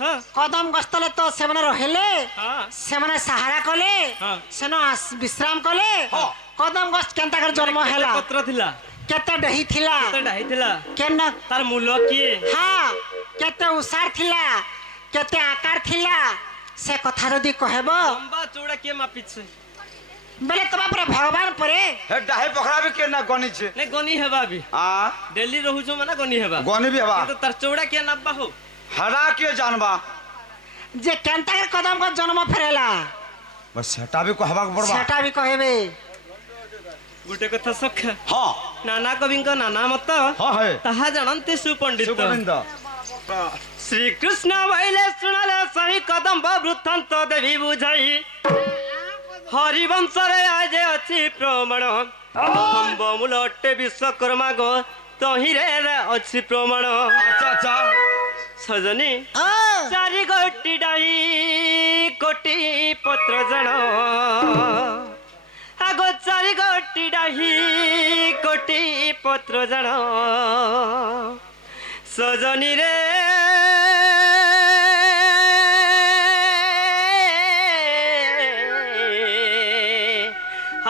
कदम गस्तले तो सेमने रहिले सेमने सहारा कले सेनो विश्राम कले कदम गस्त केनता कर जन्म हैला पत्र थिला केते डही थिला केना तार मूल किए हां केते उसार थिला केते आकार थिला से कथा रदी कहबो लंबा चौड़ा के मापिछ बेले तबा पर भगवान परे हे डाहे पखरा भी के ना गनी छे ने गनी हेबा भी हां डेली रहू जो माने गनी हेबा गनी भी हेबा तो तार चौड़ा के नब्बा हो हरा के जानबा जे केनता कर कदम को जन्म फेरेला बस सेटा भी कहबा के पड़बा सेटा भी कहबे गुटे कथा सख हां नाना कवि को नाना मत हां है ताहा जानते सुपंडित सुपंडित श्री कृष्ण वैले सुनले सही कदम वृत्तांत देवी बुझाई हरिवंश रे आज अछि प्रमाण हम बमुल अट्टे विश्वकर्मा गो तही रे अछि प्रमाण अच्छा अच्छा सजनी चारि गोटी डाई कोटी पत्र जण आगो चारि गोटी डाई कोटी पत्र जण सजनी रे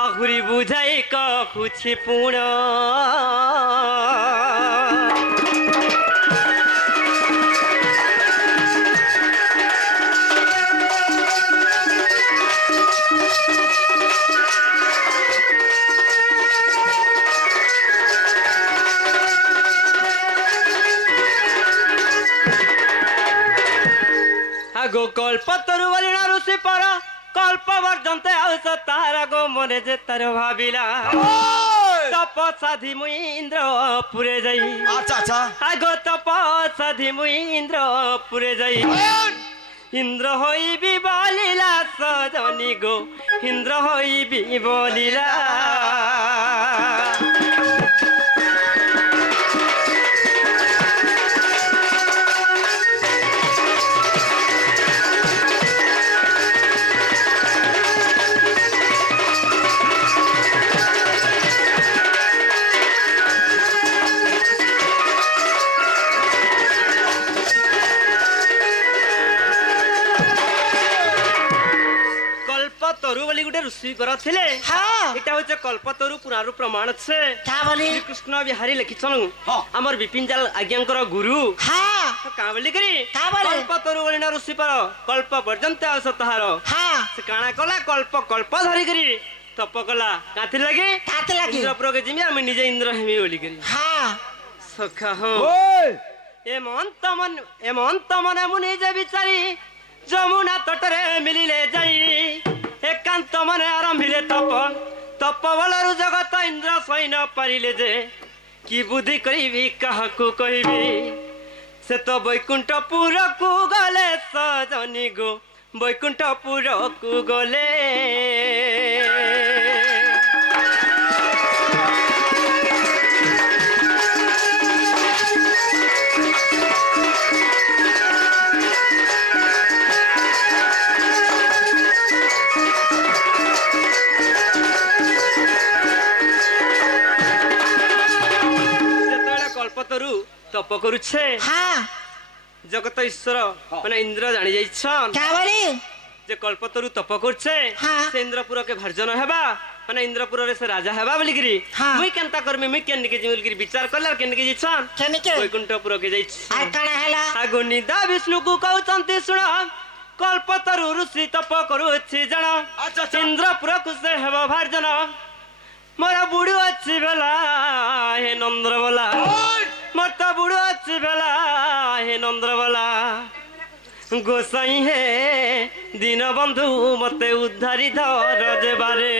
आहुरी बुझाई कहुछि पुण आगो कल्प तरु बलिना ऋषि पर कल्प वर्जन्ते आउस तारा गो मने जे तार भाबिला तप साधि मुई इंद्र पुरे जाई अच्छा अच्छा आगो तप साधि मुई इंद्र पुरे जाई इंद्र होई भी बोलिला सजनी गो इंद्र होई भी बोलिला ऋषि करथिले हां एटा होचे कल्पतरु पुरारु प्रमाण छे का बोली श्री कृष्ण बिहारी लिखिछन हमर विपिनजाल आज्ञांकर गुरु हां तो का बोली करी का बोली कल्पतरु बलिना ऋषि पर कल्प पर्यंत आस तहार हां से काना कला कल्प कल्प धरि करी तप कला काथि लागे इंद्रपुर के जिमी हम निजे इंद्र हेमी बोली करी हां सखा हो ओए ए मन मन मुनि जे बिचारी जमुना तटरे मिलिले जाई एकांत मने आरंभिले तप तप बलरु जगत इंद्र सैन पारिले जे कि बुद्धि करिबी काहकु कहिबी से तो वैकुंठपुर को गले सजनी गो वैकुंठपुर को गले तप करुछे हां जगत ईश्वर माने इंद्र जानि जाइछन का बोली जे कल्पतरु तप करछे से इंद्रपुर के भर्जन हेबा माने इंद्रपुर रे से राजा हेबा बोली गिरी मुई केनता करमी मुई केन के जिमिल गिरी विचार करला केन के जिछन केन के वैकुंठपुर के जाइछ आ काना हैला आगो निदा विष्णु को कहउचंती सुन कल्पतरु ऋषि तप करूछि जण इंद्रपुर को से हेबा भर्जन मोरा बुढ़ू अच्छी बेला हे नंद्र बोला मोटा बुढ़ू अच्छी बेला हे नंद्र बोला गोसाई हे दीन बंधु मते उद्धारी धर जेबारे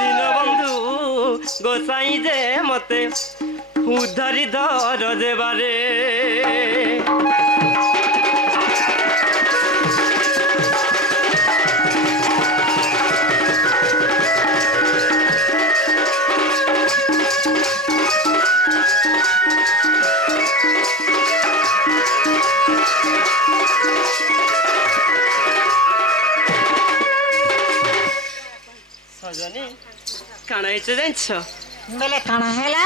दीन बंधु गोसाई जे मते उद्धारी धर जेबारे काना हेचे जान्छ बेले काना हैला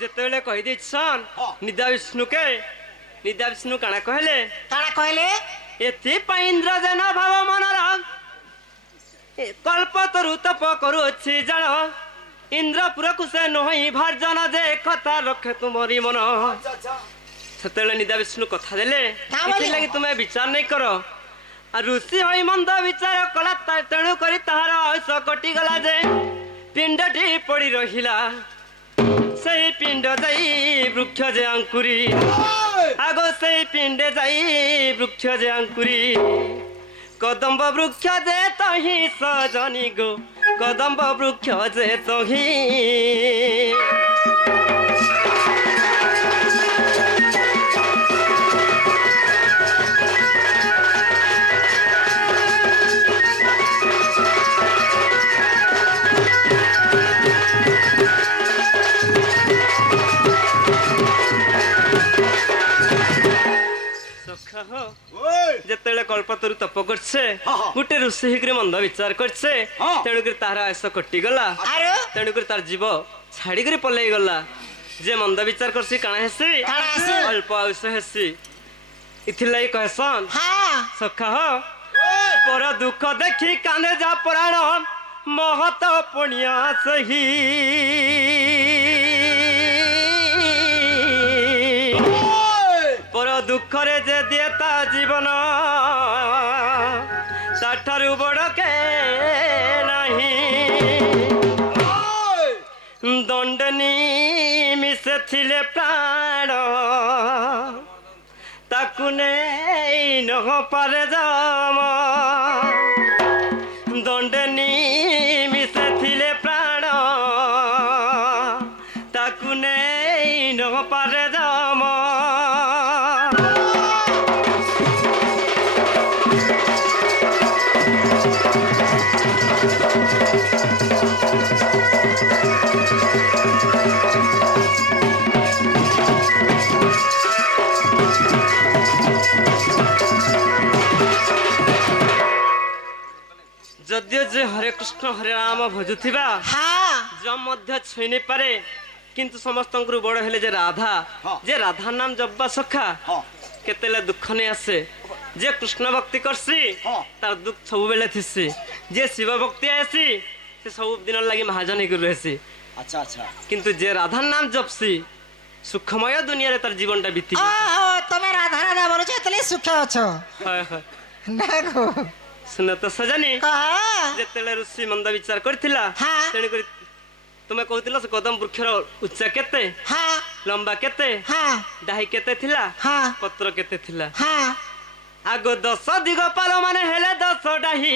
जेतेले कहि दिछन निदा विष्णु के ନିଦା ବିଷ୍ଣୁ କାଣା କହିଲେ କାଣା କହିଲେ ଏଥିପାଇଁ ଇନ୍ଦ୍ରଜନ ଭାବ ମନର କଳ୍ପତରୁ ତପ କରୁଅଛି ଜାଣ ଇନ୍ଦ୍ରପୁରକୁ ସେ ନୁହଁ ଭାର୍ଜନ ଯେ କଥା ରଖେ ତୁମରି ମନ ସେତେବେଳେ ନିଦା ବିଷ୍ଣୁ କଥା ଦେଲେ ଏଥିଲାଗି ତୁମେ ବିଚାର ନେଇ କର ଆଉ ଋଷି ହୋଇ ମନ୍ଦ ବିଚାର କଲା ତେଣୁ କରି ତାହାର ଆୟୁଷ କଟିଗଲା ଯେ ପିଣ୍ଡଟି ପଡ଼ି ରହିଲା সেই পিণ্ড যাই বৃক্ষ যে অঙ্কুরি আগ সেই পিণ্ডে যাই বৃক্ষ যে অঙ্কুরি কদম্ব বৃক্ষ যে তহি সজনি গো কদম্ব বৃক্ষ যে তহি যেতেବେଳେ কল্পতরু তপ করছে গোটে ঋষি হইকি মন্দ বিচার করছে তেণুকরি তার আয়ুষ কটিগলা তেণুকরি তার জীব ছাড়িকি পলাই গলা যে মন্দ বিচার করছি কাଣା হেসি অল্প আয়ুষ হেসি ইথিলাই কহসন সখা পর দুঃখ দেখি কানে যা পুরাণ মহত পুণ্য সহি পর দুঃখরে যে দিয়ে তা জীবন তাঠারু বড় কে নাহি দণ্ডনী মিশে থিলে প্রাণ তাকু নেই নহ পারে যাম দণ্ডনী মিশে থিলে প্রাণ তাকু নেই নহ পারে যাম যদিও যে হরে কৃষ্ণ হরে রাম ভজুথিবা যম মধ্য ছুঁই নাই পারে কিন্তু সমস্তঙ্কু বড় হেলে যে রাধা নাম জব্বা সখা কেতেলে দুঃখ নেই আসে যে কৃষ্ণ ভক্তি করছি তার দুঃখ সবুবেলে থিসি যে শিব ভক্তি আসি সে সবুদিন লাগি মহাজন হয়ে রয়েছি আচ্ছা আচ্ছা কিন্তু যে রাধার নাম জপছি সুখময় দুনিয়ারে তার জীবনটা বিতি তুমি রাধা রাধা বলছ তাহলে সুখে আছো হয় হয় দেখো শুনে তো সজানি যেতেলে ঋষি মন্দ বিচার করিଥିଲା তেণু କରି তুমি কହୁଥିଲ ସେ କଦମ ବୃକ୍ଷର ଉଚ୍ଚା କେତେ ଲମ୍ବା କେତେ ଡାହି କେତେ ଥିଲା ପତ୍ର କେତେ ଥିଲା ଆଗ 10 ଦିଗପାଳ ମାନେ ହେଲେ 10 ଡାହି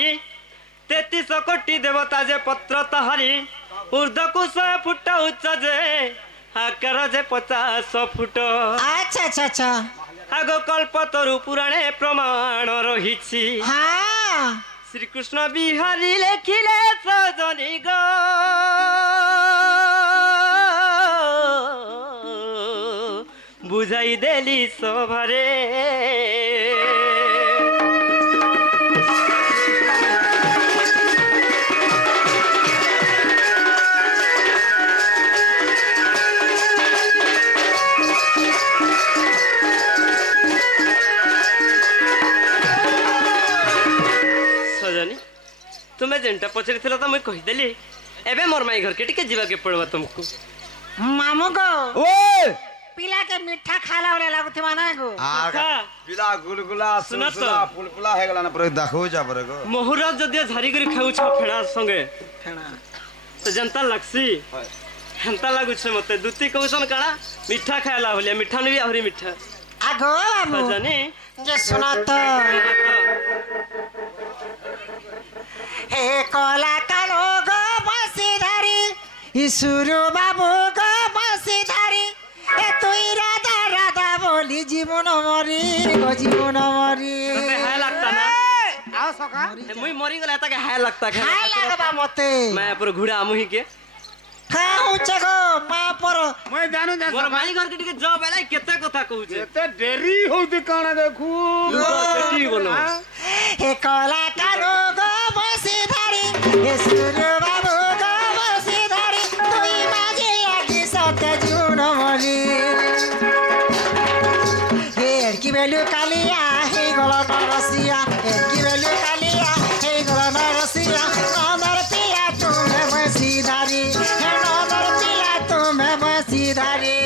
33 କୋଟି ଦେବତା ଯେ ପତ୍ର ତାହାରି ଊର୍ଦ୍ଧ୍ୱକୁ 100 ଫୁଟ ଉଚ୍ଚ ଯେ ଆକାର ଯେ 50 ଫୁଟ আচ্ছা আচ্ছা আচ্ছা আগ কল্পতরু পুরাণে প্রমাণ রহিছি শ্রীকৃষ্ণ বিহারী লেখিলে সজনি গো বুঝাই দেলি সভারে तुम्हें जेनटा पचारि थिला तो मैं कहिदेली एबे मोर माई घर के टिके जीवा के पड़वा तुमको मामू को ओए पिला के मीठा खाला वाला लागुथिबा ना गो पिला गुलगुला सुनसुला पुलपुला हे गला ना पर देखो जा पर गो मोहुरा जदिया झारी करी खाउ छ फेणा संगे फेणा तो जनता लागसी हंता लागु छ मते दुती कहसन काळा मीठा खायला होलिया मीठा नबी आहुरी मीठा आगो बाबू जानी जे सुना तो हे कोला कालो गो बसीधारी ईश्वरु बाबू गो बसीधारी ए तुई राधा राधा बोली जीवन मरी गो जीवन मरी तते हाय लागता ना आओ सका मुई मरी गला ता के हाय लागता के हाय लागबा मते मैं पर घुड़ा मुही के खाऊ चगो मा पर मैं जानू जा मोर माई घर के टिके जब आला केते कथा कहू छे एते देरी होती काना देखू पेटी बोलो हे कोला कालो गो बसीधारी ईश्वरु बाबू गो बसीधारी तुई मागे लागी सत्य जीवन मरी हे কি বেলু কালিয়া হেই গল নরসিয়া এর কি বেলু কালিয়া হেই গল নরসিয়া নদর পিলা তুমি বসিধারি হে নদর পিলা তুমি বসিধারি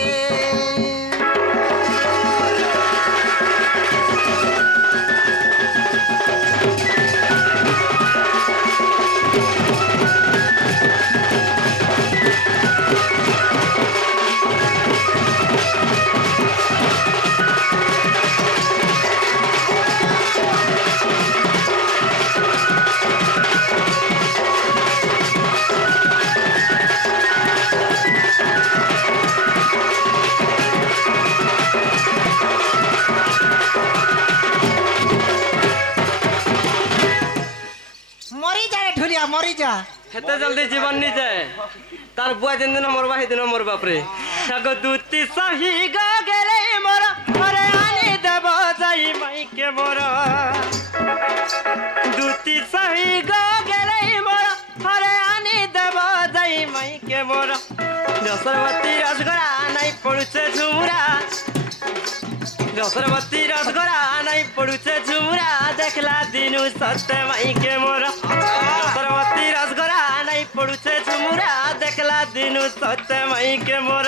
মরি যা রে ঢুলিয়া মরি যা হেতে জলদি জীবন নি যায় তার বুয়া যেন দিন মরবা সেদিন মর বাপরে সাগো দুতি সাহি গো গেলে মর ঘরে আনি দেব যাই মাইকে মর দুতি সাহি গো গেলে মর ঘরে আনি দেব যাই মাইকে মর যশোরবতী রসগোরা নাই পড়ুছে ঝুমুরা যশোরবতী রসগোরা নাই পড়ুছে ঝুমুরা দেখলা দিনু সত্য মাইকে মোর যশোরবতী রসগোরা নাই পড়ুছে ঝুমুরা দেখলা দিনু সত্য মাইকে মোর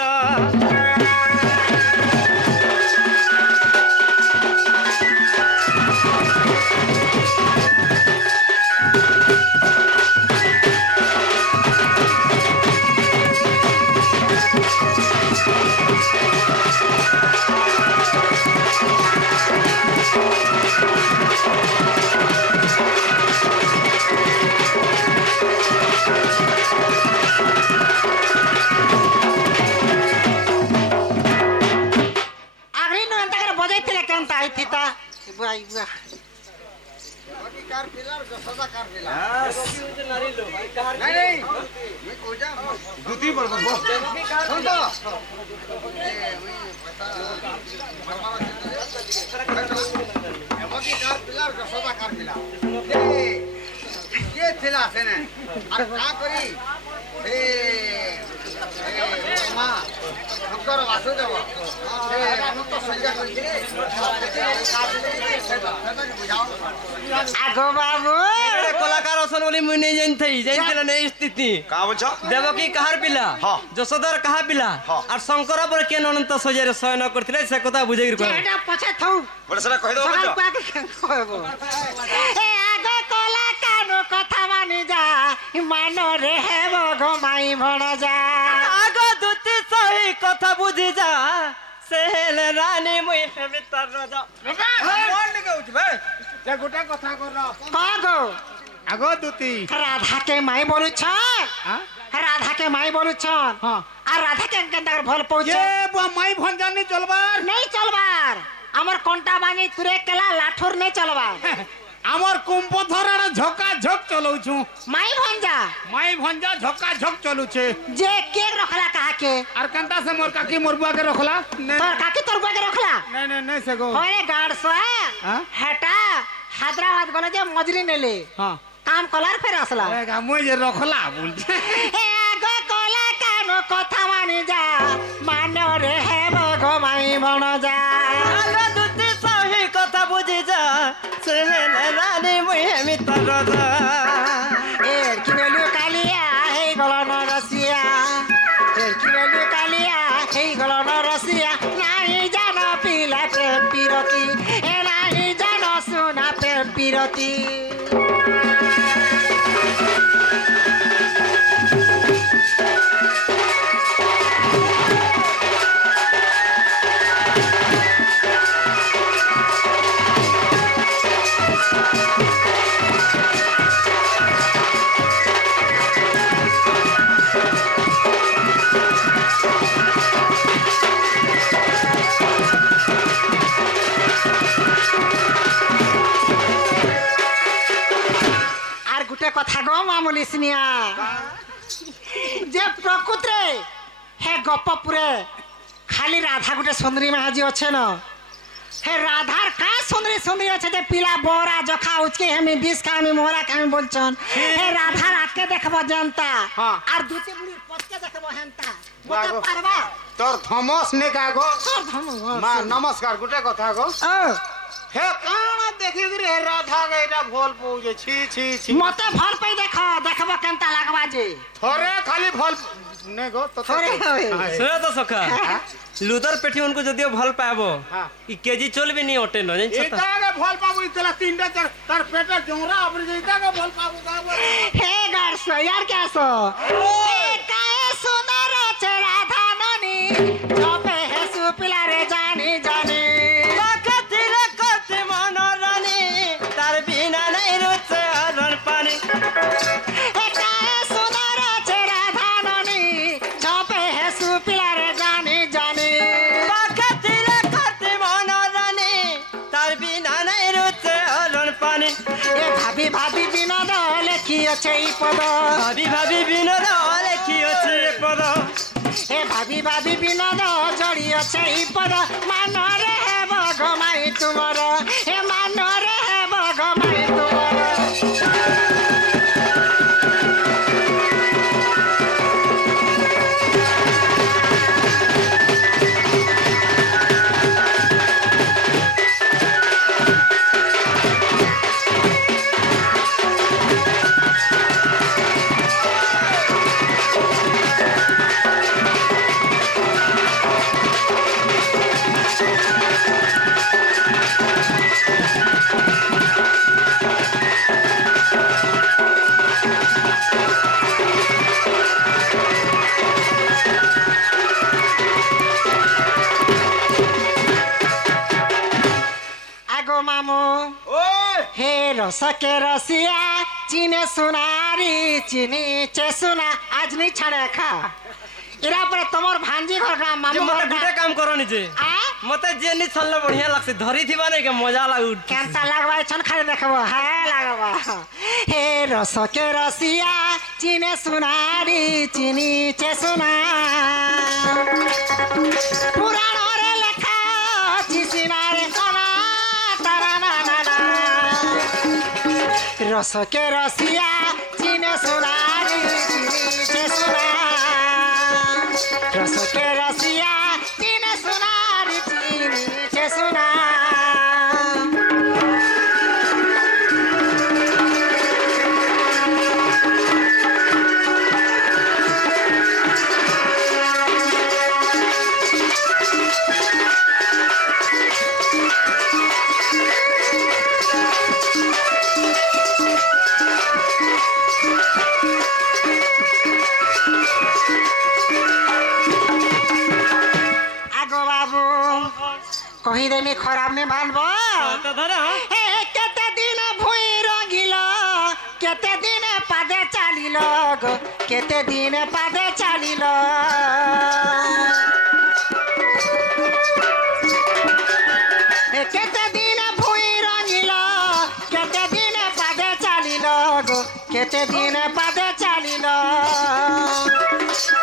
আগ্রি নো এন্তা করে বজাইতিলে কেন তাই থিতা বুয়া বুয়া দুটি বলবো শুন তো এমকি কার পিলার যশোদা কার পিলা কে ছিল আছে না আর কা করি এ মা শঙ্কর বাসুদেব এ অনন্ত সজ্জা করিছে আগো বাবু কলাকার অসন বলি মুই নেই জানতেই জানছিল না এই স্থিতি কা বলছ দেবকী কাহার পিলা হ্যাঁ। যশোদার কাহা পিলা হ্যাঁ। আর শঙ্কর পরে কেন অনন্ত সজারে শয়ন করଥିଲେ সে কথা বুঝে গির এটা পছে থৌ বলে সেটা কই দাও সকাল বলছ পাকে কইব এ আগো কলা কানো কথা মানি যা মানো রে হেব ঘমাই ভণ যা আগ দুতি সহি কথা বুঝি যা সেহেলে রানী মুই হেমি তার রাজা যে গোটা কথা কর কাগো আগো দুতি রাধাকে মাই বলুছ রাধাকে মাই বলুছ হ্যাঁ। আর রাধাকে কেনতা ভাল পৌঁছ যে বুয়া মাই ভঞ্জানি চলবার নেই চলবার আমার কোনটা বানি তুরে কেলা লাঠুর নেই চলবার আমার কুম্ভ ধরার ঝকা ঝক চলৌছু মাই ভঞ্জা মাই ভঞ্জা ঝকা ঝক চলুছে যে কে রখলা কাহাকে আর কেনতা সে মোর কাকি মোর বুয়া কে রখলা তোর কাকি তোর বুয়াকে রখলা নাই নাই নাই সে গো ওরে গাড়সা হ্যাঁ? হেটা হায়দ্রাবাদ গলে যে মজুরি নেলে হ্যাঁ কাম কলার ফের আসলা মুই যে রখলা বলছে এ আগো কলা কানো কথা মানি যা মানো রে হেব ঘমাই ভণ যা আগ দুতি সহি কথা বুঝি যা সেহেলে রানী মুই হেমি তার রাজা এর কি বেলু কালিয়া হেই গল নরসিয়া এর কি বেলু কালিয়া হেই গল নরসিয়া নাই জানো পিলা প্রেম পিরতি এ নাই জানো সোনা প্রেম পিরতি আর গুটে কথা গো মামুলি সিনিয়া যে প্রকৃতরে হে গপপুরে খালি রাধা গুটে সুন্দরী মাহাজি আছে না হে রাধার কা সুন্দরী সুন্দরী আছে যে পিলা বরা জখা উচকে হেমি বিষ খামি মোহরা খামি বলছন হে রাধার আকে দেখব জানতা হ্যাঁ। আর দুটি বুড়ির পচকে দেখব হেনতা বলতে পারবা তোর থমস নে কাগো মা ও নমস্কার গোটে কথা গো হে কাଣା দেখিকি হে রাধা গে এটা ভল পউছে ছি ছি ছি মতে ভাল পাই দেখব কেনতা লাগবা যে থরে খালি ভল নে গো তো থরে হবে। শুনে তো সখা লুদার পেটি উনকু যদিও ভাল পাব হ্যাঁ। ই কেজি চলবি নি ওটে ন জানিস তো এটাকে ভল পাবো ইতলা তিনটা চার তার পেটে জোংরা আপনি এটাকে ভল পাবো তারপর हे गार्सो यार क्या सो काय सुंदर আছে রাধা ননি জবে হে সুপিলা রে জানি জানি পাখাতিরে করতে মনোরানী তার বিনা নাই রুচে অরণ পানি হে काय সুন্দর আছে রাধা ননি জবে হে সুপিলা রে জানি জানি পাখাতিরে করতে মনোরানী তার বিনা নাই রুচে অরণ পানি এ ভাবি ভাবি বিনোদ লেখি আছে এই পদ ভাবি ভাবি বিনোদ লেখি আছে এ পদ এ ভাবি ভাবি বিনোদ জড়ি আছে এই পদ মানরে হে বগমাই তুমর এ মানরে হে বগমাই তুমর আগো মামু ওই হে রসকে রসিয়া চিনে সুনারি চিনিছে সুনা আজ নি ছাড়ে খা এরা পরে তোমার ভাঞ্জি ঘর গা যে মামু মতে ঘর গুটে কাম কর নিজে আ মতে যে নি ছল্লে বঢ়িয়া লাগছে ধরি থিবা নাই কে মজা লাগু কেনতা লাগবা এছন খালি দেখব হ্যাঁ লাগবা হে রসকে রসিয়া চিনে সুনারি চিনিছে সুনা পুরাণরে লেখা চিসিনারে কনা তারা না না না রসকে রসিয়া চিনে সুনারি চিনিছে সুনা রসকে রসিয়া চিনে সুনারি চিনিছে সুনা আগো বাবু কহিদেমি খরাপ নে ভালব তো ধরে হে কেতে দিন ভুই রঙিল কেতে দিন পাদে চালিল গো কেতে দিন পাদে চালিল হে কেতে দিন ভুই রঙিল কেতে দিন পাদে চালিল গো কেতে দিন পাদে চালিল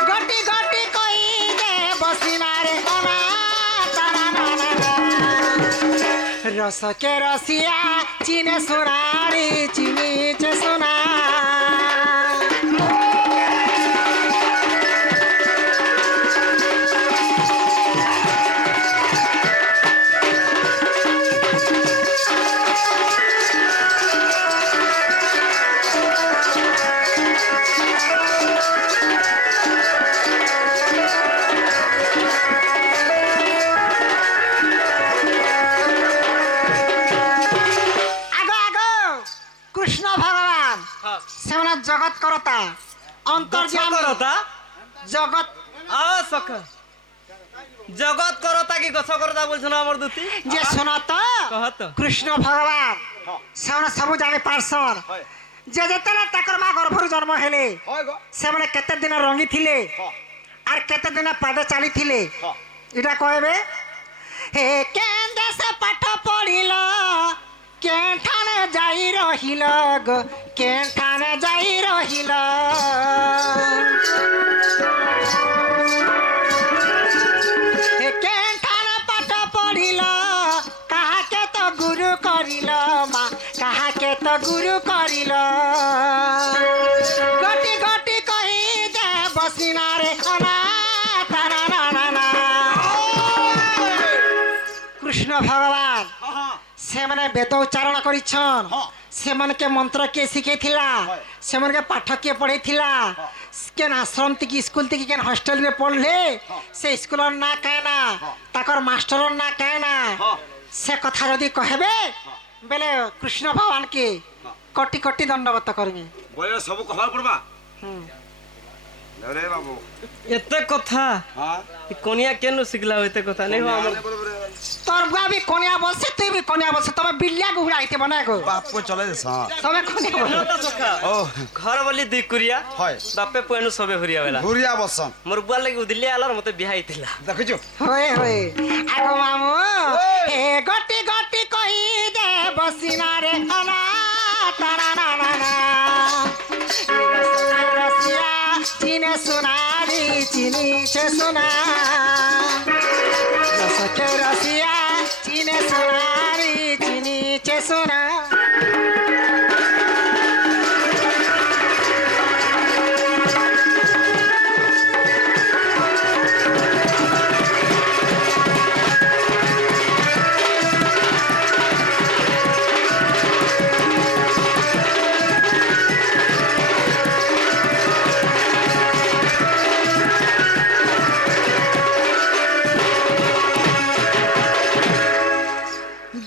গটি গটি কই দে বসিনারে অনা তারা না না না রসকে রসিয়া চিনে সোনারি চিনিছে সোনা আগো আগো কৃষ্ণ ভগবান সেমন জগৎ করতা অন্তর্যামী করতা জগৎ আ সখা জগৎ করতা কি গছ করতা বলছ না আমার দুতি যে শোনত কহত কৃষ্ণ ভগবান সেমন সবু জানি পারসন হয় যে যেতলে তাকর মা গর্ভରୁ জন্ম হেলে হয় গো ସେମାନେ କେତେ ଦିନ ରଙ୍ଗି ଥିଲେ ହଁ আর কেতে দিন পাদ চালিଥିଲେ ହଁ এটা কইবে হে কেন্দে সে পাঠ পড়িল কেঠানে যাই রহিল গো কেঠানে যাই রহিল হে কেঠানে পাঠ পড়িল কাহাকে তো গুরু করিল মা কাহাকে তো গুরু করিল গটি গটি কহি দে বসিনারে অনা তারা না না না কৃষ্ণ ভগবান সেমানে বেদ উচ্চারণ করিছন সেমানকে মন্ত্র কে শিখাইছিলা সেমানকে পাঠ কে পড়াইছিলা কেন আশ্রম থেকে স্কুল থেকে কেন হস্টেল রে পড়লে সে স্কুলর না কায় না তাকর মাস্টরর না কায় না সে কথা যদি কহেবে বেলে কৃষ্ণ ভগবানকে কোটি কোটি দণ্ডবত করবি বলে সব কহবা পড়বা হুম রে বাবু এতে কথা হ্যাঁ কনিয়া কেন শিখলা এতে কথা নেই হো আমার তোর বুয়া বি কনিয়া বলছে তুই বি কনিয়া বলছে তবে বিল্লিয়া গুড়া আইতে বনা গো বাপু চলে যাস তবে কনিয়া বল ও ঘর বলি দুই কুরিয়া হয় বাপে পুয়েনু সবে হরিয়া বেলা ঘুরিয়া বসন মোর বুয়া লাগি উদিলি আলার মতে বিয়া হইতিলা দেখছো হয়ে হয়ে আগো মামু হে গটি গটি কই দে বসিনা রে আনা তারা না না না রসিয়া চিনে সোনারি চিনি সে সোনা রসকে রসিয়া চিনে সোনারি চিনি সে সোনা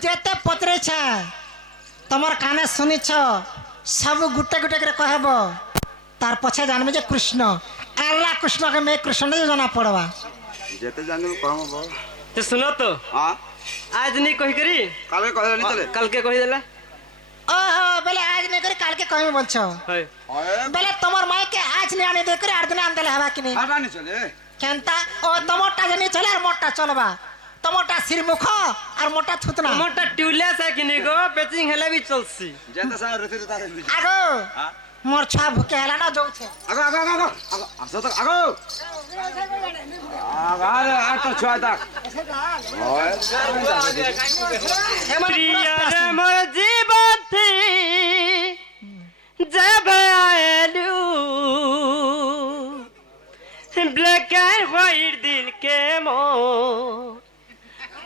যেতে পত্রেছে তোমার কানে শুনিছ সবু গুটে গুটে করে কহব তার পছে জানবে যে কৃষ্ণ আল্লাহ কৃষ্ণকে মেয়ে কৃষ্ণ জনা পড়বা যেতে জানি কম বল তো শুনো তো হ্যাঁ আজ নি কহি করি কালে কহে নি চলে কালকে কহি দেলা ও বেলে আজ নেই করে কালকে কহিবে বলছো হয় বেলে তোমার মাইকে আজ নিয়ে আনি দে করে আর দিন আনতে হবা কিনি হাঁটা নি চলে কেনতা ও তোমারটা জানি চলে আর মোরটা চলবা তোমারটা শ্রীমুখ আর মোরটা থুতনা মোরটা টিউলেস है कि नहीं गो पेचिंग हेले भी चलसी যেতে সারা রতে তারে আগো হ্যাঁ মোর ছুয়া ভুকে হেলা না যাউছে আগো আগো আগো আগো আসো তো আগো আরে আর তো ছয় দাগ হয় प्रिया रे मोर जीवन थी जब आयलू ब्लैक एंड व्हाइट दिल के मो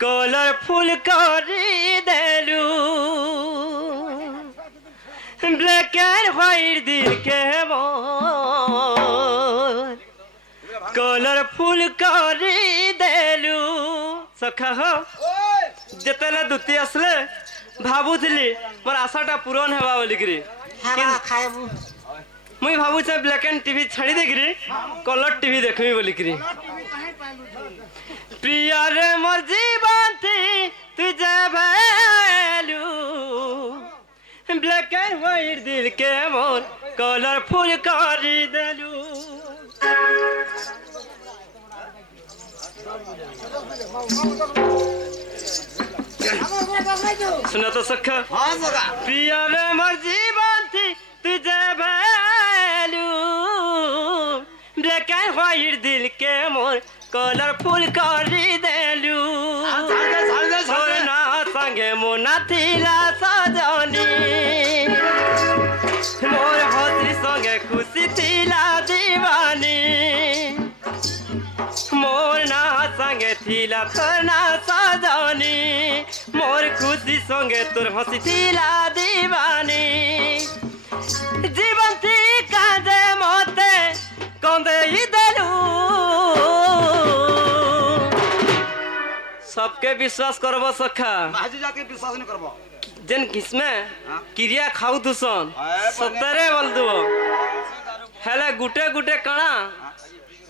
कलरफुल करी देलू ब्लैक एंड व्हाइट दिल के मो कलरफुल करी देलू सखा हो যেতেলে দুতি আসলে ভাবুଥିଲି মোর আশাটা পূরণ হেবা বলিকি হ্যাঁ খাইবু মুই ভাবুছে ব্ল্যাক এন্ড টিভি ছাড়ি দেকিরি কলর টিভি দেখবি বলিকি প্রিয়া রে মোর জীবন থি তুই যে ভ্যালু ব্ল্যাক এন্ড হোয়াইট দিল কে মোর কলরফুল করি দেলু सुना तो सखा হ্যাঁ বগা प्रिया रे मोर जीवन थी तुझे वैल्यू ब्लैक एंड व्हाइट दिल के मोर कलरफुल करी देलू सोना संगे मोना थिला सजनी मोर हसी संगे खुशी थिला दीवानी मोर ना संगे थिला तोर ना सजनी मोर खुशी संगे तोर हसी थिला दीवानी जीवन थी कांदे मोते कंदे ही देलू सबके विश्वास करबो सखा মাঝি জাতি বিশ্বাস নি করব जेन किसमें क्रिया खाऊ तुसन सतरे बोल दो हेले गुटे गुटे कणा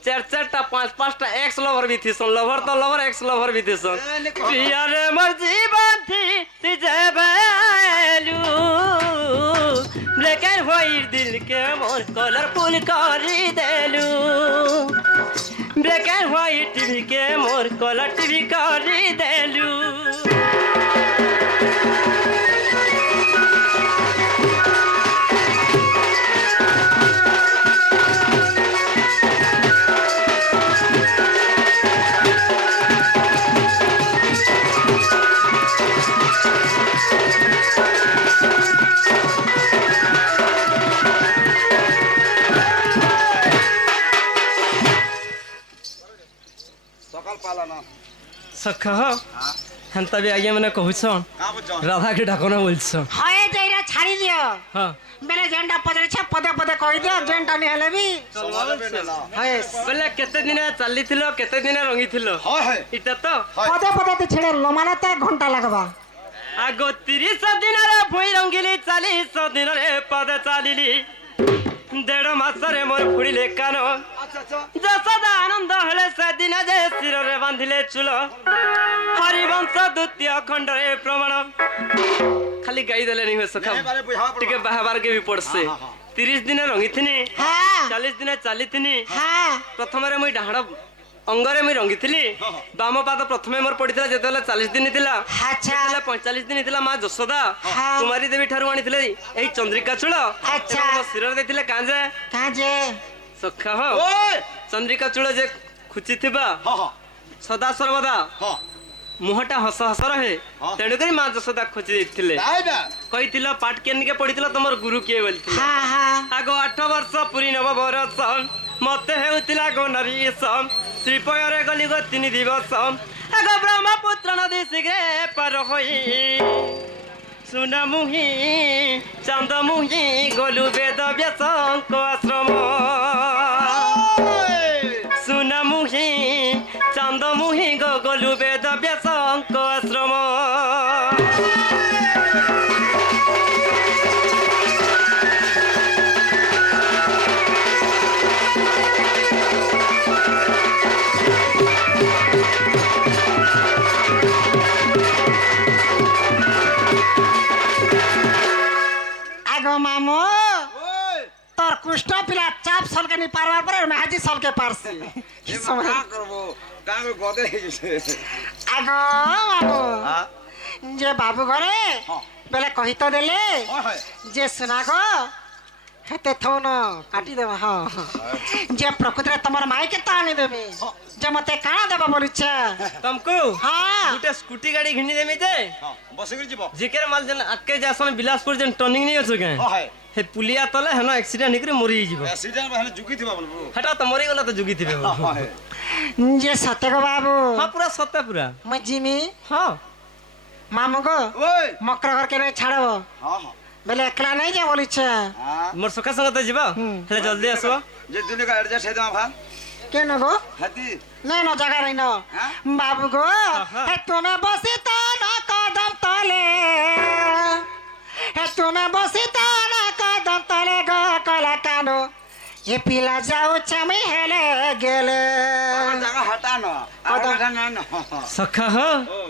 चार चारटा पांच पांचटा एक्स लवर भी थी सन लवर तो लवर एक्स लवर भी थी सन प्रिया रे मोर जीवन थी तुझे वैल्यू ब्लैक एंड व्हाइट दिल के मोर कलरफुल करी देलू ब्लैक एंड व्हाइट टीवी के मोर कलर टीवी करी देलू সকাল পালা না सखा হেনতা বি আগে মানে কহুছ কা বুঝছ রাধাকে ডাকনা বলছ হয় যে এটা ছাড়ি দিও হ্যাঁ বেলে যেনটা পদরেছে পদে পদে কই দিও যেনটা নি হেলে বি হয় বলে কেতে দিনে চালিছিল কেতে দিনে রঙিছিল হয় হয় এটা তো পদে পদে তো ছেড়ে লমানে তে ঘন্টা লাগবা আগ 30 দিନରେ ভুই রঙ্গিলি 40 দিନରେ পদে চালিলি 1.5 মাসরে মোর ফুড়িলে কান আচ্ছা আচ্ছা যশোদা আনন্দ হলে সেদিনে যে শিরে বাঁধিলে চুল হরিবংশ দ্বিতীয় খণ্ডরে প্রমাণ খালি গাই দেলেনি হয়ে সখা এবারে বুঝা টিকে বাহাবারকে বি পড়ছে 30 দিনে রঙিথিনি হ্যাঁ 40 দিনে চালিথিনি হ্যাঁ প্রথমে মুই ডাহাড় অঙ্গরে মুই রঙিথিলি বাম পাদ প্রথমে মোর পড়িଥିଲା যেতেলে 40 দিন ଥିଲା আচ্ছা যেতেলে 45 দিন ଥିଲା মা যশোদা হ্যাঁ। কুমাରୀ দেবী ଠାରୁ ଆଣିଥିଲେ এই চন্দ্রিকা চূଳ আচ্ছা। এবং ମୋ ଶିରରେ ଦେଇଥିଲେ କାଞ୍ଜେ কাজে ସଖା ହ ওই ଚନ୍ଦ୍ରିକା ଚୂଳ ଯେ ଖୁଚିଥିବା হ হ ସଦା ସର୍ବଦା হ ମୁହଁଟା ହସ ହସ ରହେ ହଁ। ତେଣୁକରି ମା ଯଶୋଦା ଖୋଜି ଦେଇଥିଲେ তাই না କହିଥିଲ ପାଠ କେନିକେ ପଢିଥିଲ ତମର ଗୁରୁ କିଏ ବୋଲିଥିଲେ হ্যাঁ হ্যাঁ ଆଗ 8 ବର୍ଷ ପୁରୀ ନବ ବରଷ ମତେ ହେଉଥିଲା ଗଣରୀସ ଶ୍ରୀପୟରେ ଗଲି ଗୋ 3 ଦିବସ ଆଗ ବ୍ରହ୍ମପୁତ୍ର ନଦୀ ଶୀଘ୍ରେ ପାର ହୋଇ ସୁନ ମୁହିଁ ଚାନ୍ଦ ମୁହିଁ ଗଲୁ ବେଦ ବ୍ୟାସଙ୍କ ଆଶ୍ରମ ସୁନ ମୁହିଁ ଚାନ୍ଦ ମୁହିଁ ଗଲୁ ବେଦ ବ୍ୟାସଙ୍କ ଆଶ୍ରମ আগো মামু ওই তোর কুষ্ঠ পিলা চাপ সলকে নি পারবার পরে মেহাজি সলকে পারছি কি এবার সময় কা করব গাঁয়ে গদে হয়ে গেছে আগো মামু হ্যাঁ যে বাবু ঘরে হ্যাঁ। বেলে কহি তো দেলে হয় হয় যে শোনা গো হেতে থৌন কাটি দেব হ্যাঁ যে প্রকৃতিরে তোমার মাইকে তো আনি দেবে যে মতে কাଣା দেব বলিছে ତମକୁ হ্যাঁ ଗୋଟେ ସ୍କୁଟି ଗାଡି ଘିନି ଦେମି ଯେ ହଁ ବସିକିରି ଯିବ ଜିକେର ମାଲ ଯେନ୍ ଆଗକେ ଯାସନ୍ ବିଲାସପୁର ଯେନ୍ ଟର୍ନିଂ ନେଇ ଅଛୁ କେଁ ହଁ হয় he ପୁଲିଆ ତଲେ ହେନ ଆକ୍ସିଡେଣ୍ଟ ହେଇକରି ମରି ଯିବ অ্যাক্সিডেন্ট বাহানে ঝুঁকি থিবা বলবো ହେଟା ତ ମରିଗଲା ତ ଯୁଗିଥିବେ হয় যে সতে গো বাবু ହଁ ପୁରା ସତେ ପୁରା মই জিমি ହଁ মামু গো ওই মকর ঘর কেন ছাড়ব হ্যাঁ হ্যাঁ বেলে একলা নাই যা বলিছে হ্যাঁ ମୋର ସଖା ସଙ୍ଗେ ତ ଯିବ ହେଲେ ଜଲ୍ଦି ଆସିବ যে দিনে কা এডজাস্ট হই দমা ভান কেন গো হাতি নাই ন জায়গা নাই ন হ্যাঁ? বাবু গো হে তুমি বসি তো না কদম তলে হে তুমি বসি তো না কদম তলে গো কলা কানো এ পিলা যাଉଛି আমি হেলে গেলে জায়গা হাটা ন আর হাটা না ন ସଖା ହ ও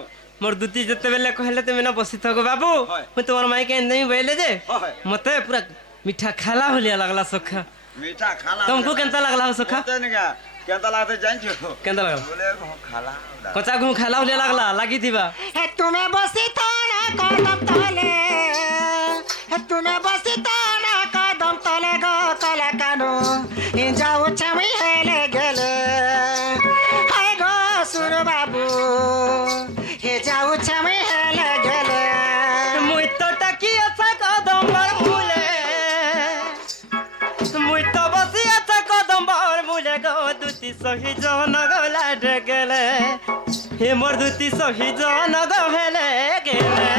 ମୋର ଦୁତି ଯେତେବେଳେ କହିଲେ ତୁମେ ନା ବସିଥାକ ବାବୁ হয়। ମୁଁ ତୁମର ମାଇକେ ଏନ୍ଦେମି ବୋଇଲେ ଯେ হয় ମତେ ପୁରା ମିଠା ଖାଲା ଭଳିଆ ଲାଗଲା ସଖା মিঠা খালা ତମକୁ କେନ୍ତା ଲାଗଲା ହୋ ସଖା মতে নিকা কেনতা লাগতে জানছো କେନ୍ତା ଲାଗଲା বলে খালা କଞ୍ଚା ଘୁଁ ଖାଲା ଭଳିଆ ଲାଗଲା ଲାଗିଥିବା হে তুমি বসি তো না কদম তলে হে তুমি বসি তো না কদম তলে গো কলা কানো এ যাଉଛି আমি হেলে গেলে হায় গো সুর বাবু হে যাଉଛି আমি হেলে গেলে মুই তো টাকি আছে কদম্বর মূলে মুই তো বসি আছে কদম্বর মূলে গো দুতি সহি জন গলা গেলে হে মোর দুতি সহি জন গলে গেলে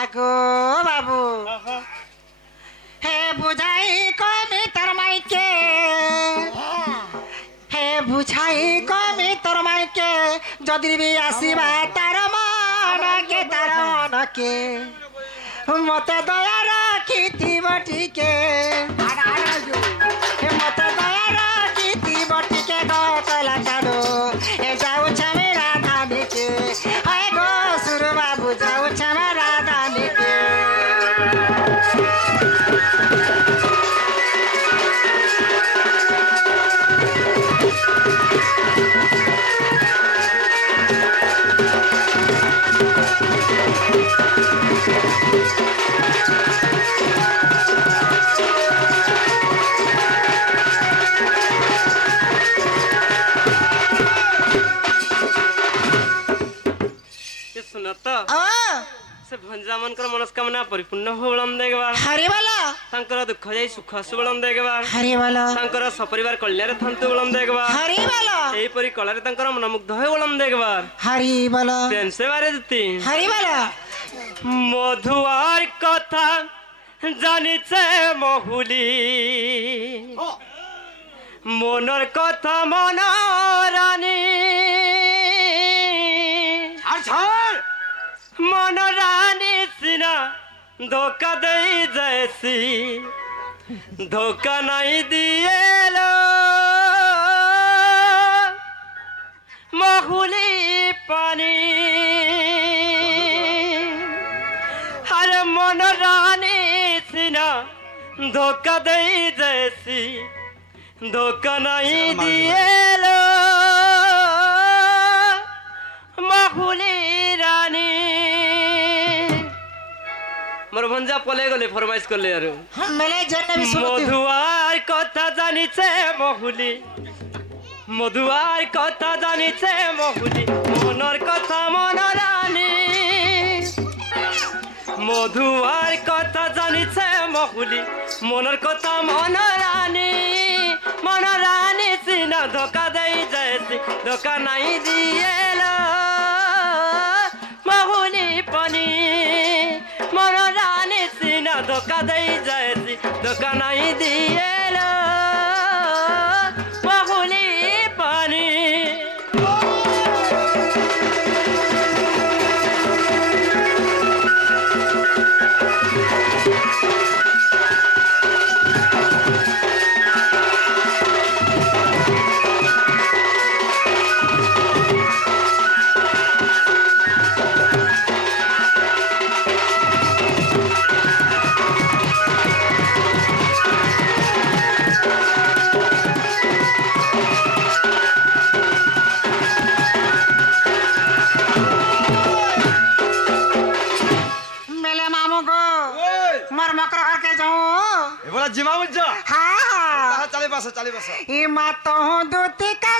আগো বাবু হে বুঝাই কমি তোর মাইকে হে বুঝাই কমি তোর মাইকে যদি বি আসিবা তার মনকে তার মনকে মতে দয়া রাখিথিব টিকে হে মতে দয়া রাখিথিব টিকে গো কলা কানো এ যাଉଛି আমি রাধানিকে হায় গো সুর বাবু যাଉଛି আমি রাধানিকে सुन तो ओ से भंजा मनकर मनस्कामना परिपूर्ण होबळम देखबार हरे वाला तांकर दुख जाई सुख सुबळम देखबार हरे वाला तांकर सपरिवार कल्याण थांतु बळम देखबार हरे वाला एई परी कलारे तांकर मनमुग्ध होय बळम देखबार हरे वाला पेनसे बारे दिती हरे वाला মধুয়ার কথা জানিছে মহুলি মনের কথা মনরানী মনরানী সিনা ধোকা দেই যাইছি ধোকা নাই দিয়েল মহুলি পানি আরে মনরানী সিনা ধোকা দেই যাইছি ধোকা নাই দিয়েল মহুলি রানী মোর ভঞ্জা পলে গলে ফরমাইশ করলে আর हम मेले जन्म भी सुनती हूँ মধুয়ার কথা জানিছে মহুলি মধুয়ার কথা জানিছে মহুলি মনের কথা মনরানী মধুয়ার কথা জানিছে মহুলি মনের কথা মনরানী মনরানী সিনা ধোকা দেই যাইছি ধোকা নাই দিয়েল মহুলি পানি মনরানী সিনা ধোকা দেই যাইছি ধোকা নাই দিয়েল মহুলি পানি मेले मामू को मर मकर करके जाऊं এবারে জিমা বুঝছ हाँ हाँ তাহা চালি বাসা ई मातो दूती का